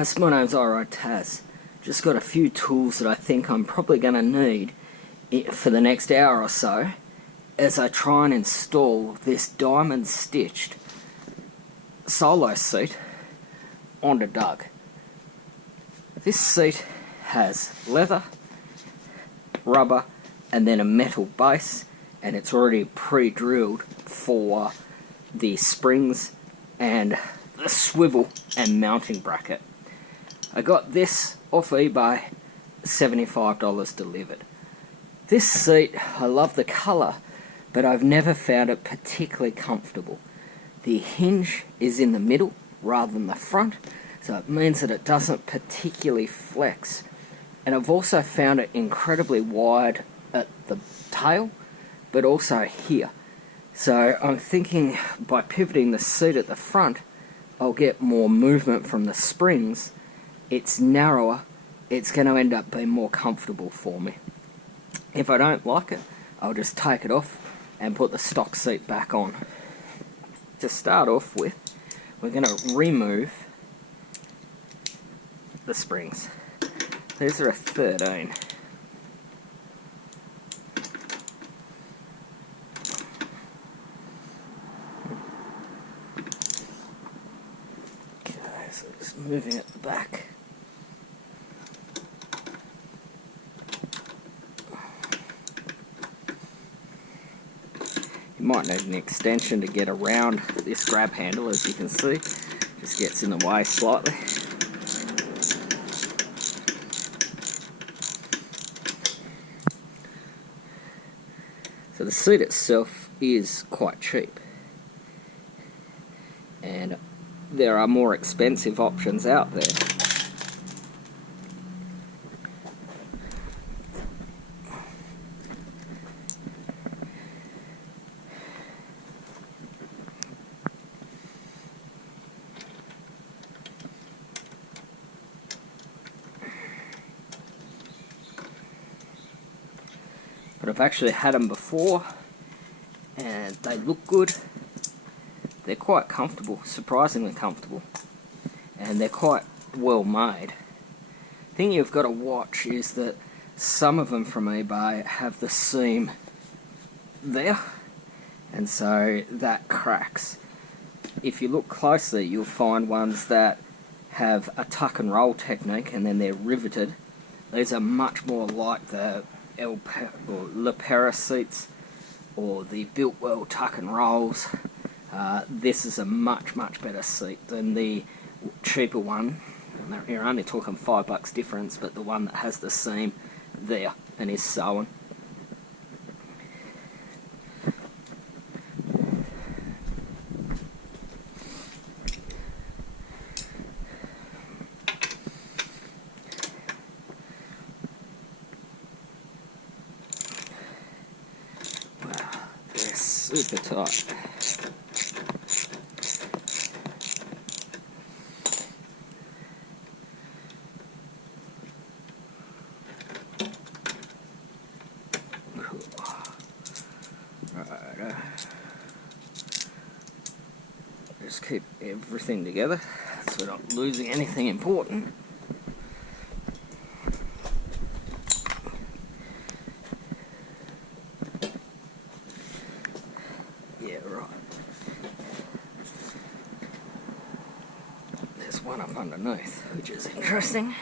guys, my name's REA Taz. Just got a few tools that I think I'm probably going to need for the next hour or so as I try and install this diamond stitched solo seat onto Doug. This seat has leather, rubber and then a metal base, and it's already pre-drilled for the springs and the swivel and mounting bracket. I got this off eBay, $75 delivered. This seat, I love the colour, but I've never found it particularly comfortable. The hinge is in the middle rather than the front, so it means that it doesn't particularly flex. And I've also found it incredibly wide at the tail, but also here. So I'm thinking by pivoting the seat at the front, I'll get more movement from the springs. It's narrower, it's going to end up being more comfortable for me. If I don't like it, I'll just take it off and put the stock seat back on. To start off with, we're going to remove the springs. These are a 13. Okay, so just moving at the back. You might need an extension to get around this grab handle, as you can see. Just gets in the way slightly. So the seat itself is quite cheap, and there are more expensive options out there. But I've actually had them before and they look good. They're quite comfortable, surprisingly comfortable, and they're quite well made. The thing you've got to watch is that some of them from eBay have the seam there, and so that cracks. If you look closely, you'll find ones that have a tuck and roll technique and then they're riveted. These are much more like the Le Paris seats or the Builtwell tuck and rolls. This is a much better seat than the cheaper one. You're only talking $5 difference, but the one that has the seam there and is sewn. Super tight. Cool. Right. Just keep everything together so we're not losing anything important. Yeah, right. There's one up underneath, which is interesting.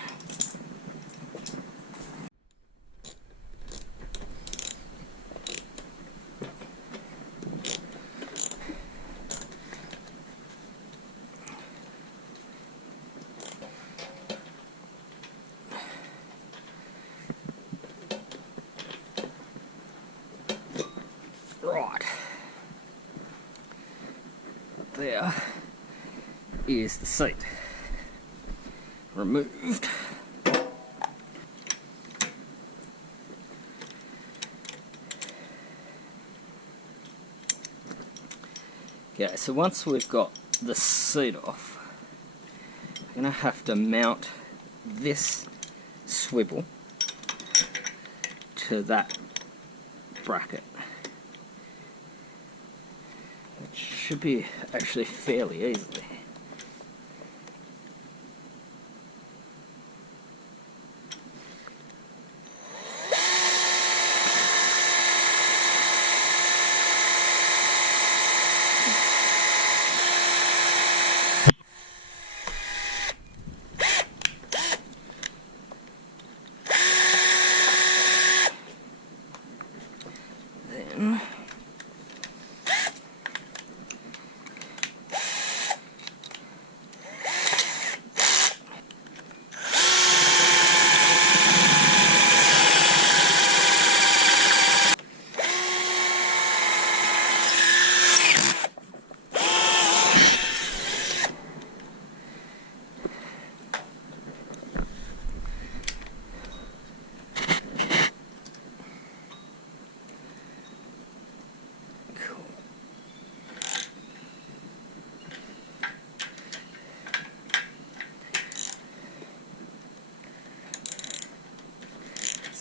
Right. There is the seat removed. Okay, so once we've got the seat off, I'm going to have to mount this swivel to that bracket. Should be actually fairly easily.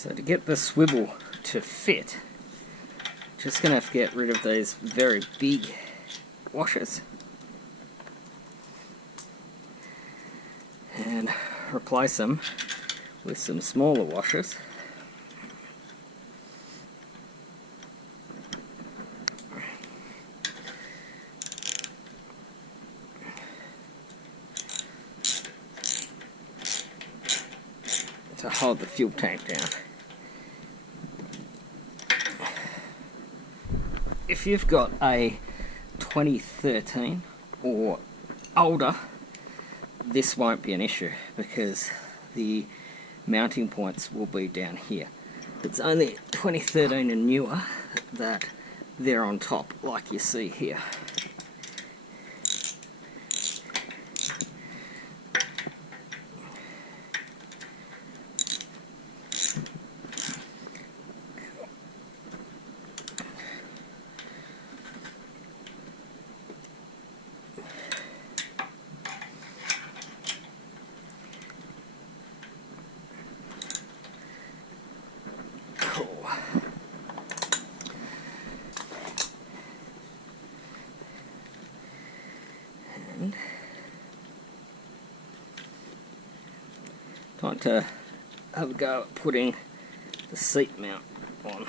So to get the swivel to fit, just going to have to get rid of these very big washers and replace them with some smaller washers. To hold the fuel tank down. If you've got a 2013 or older, this won't be an issue because the mounting points will be down here. It's only 2013 and newer that they're on top, like you see here. Time to have a go at putting the seat mount on.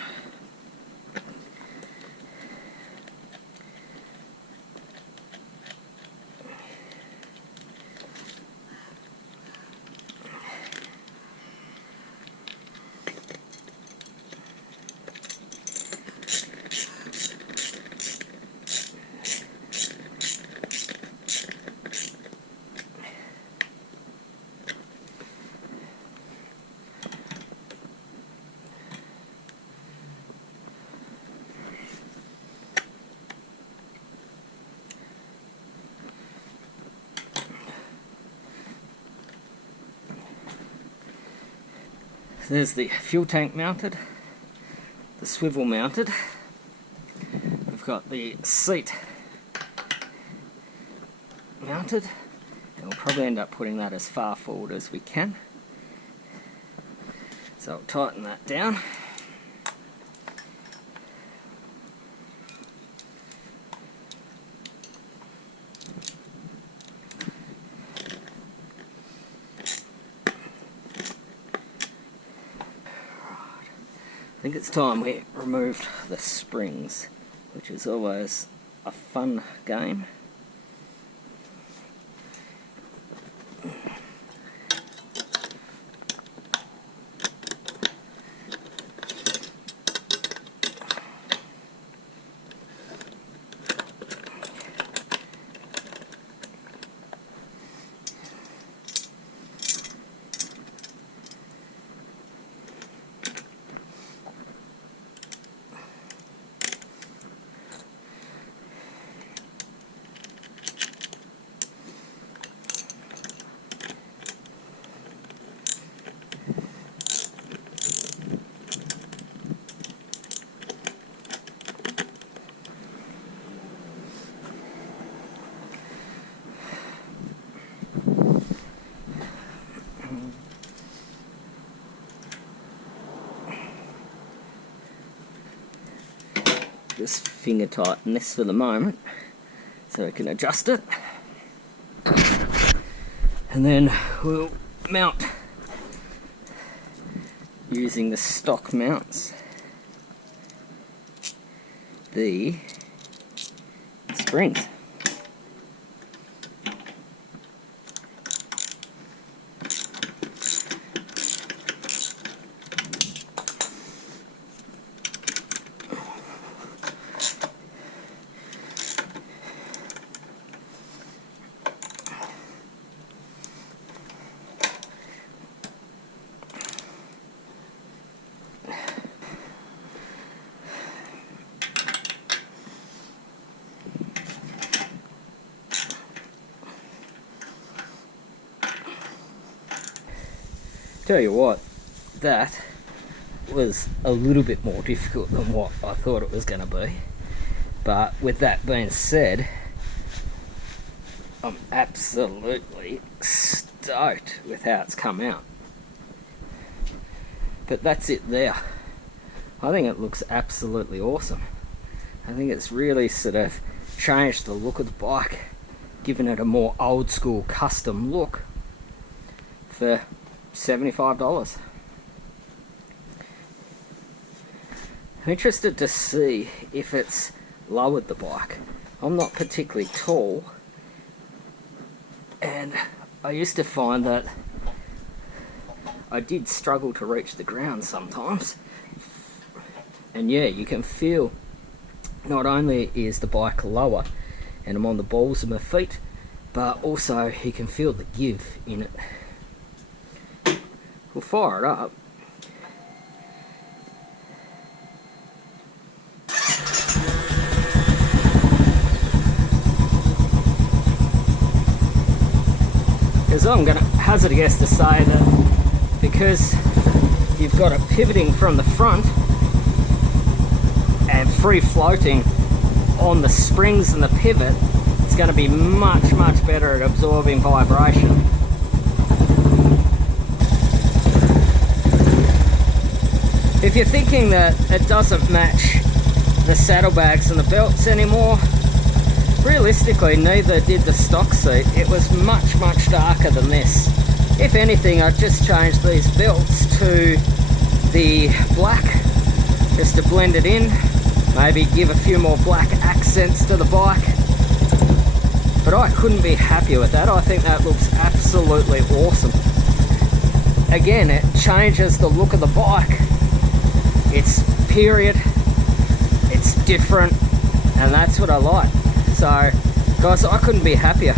There's the fuel tank mounted, the swivel mounted. We've got the seat mounted, and we'll probably end up putting that as far forward as we can. So I'll tighten that down. I think it's time we removed the springs, which is always a fun game. Just finger tighten this for the moment so we can adjust it, and then we'll mount using the stock mounts the springs. Tell you what, that was a little bit more difficult than what I thought it was going to be. But with that being said, I'm absolutely stoked with how it's come out. But that's it there. I think it looks absolutely awesome. I think it's really sort of changed the look of the bike, given it a more old school custom look for $75. I'm interested to see if it's lowered the bike. I'm not particularly tall, and I used to find that I did struggle to reach the ground sometimes. And yeah, you can feel not only is the bike lower and I'm on the balls of my feet, but also you can feel the give in it. We'll fire it up. Because I'm going to hazard a guess to say that because you've got it pivoting from the front and free floating on the springs and the pivot, it's going to be much better at absorbing vibration. If you're thinking that it doesn't match the saddlebags and the belts anymore, realistically neither did the stock seat. It was much darker than this. If anything, I'd just changed these belts to the black just to blend it in. Maybe give a few more black accents to the bike. But I couldn't be happier with that. I think that looks absolutely awesome. Again, it changes the look of the bike. It's period, it's different, and that's what I like. So, guys, I couldn't be happier.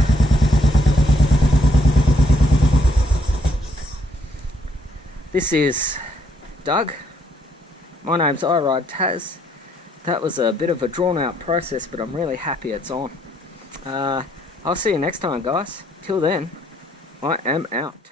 This is Doug. My name's I Ride Taz. That was a bit of a drawn out process, but I'm really happy it's on. I'll see you next time, guys. Till then, I am out.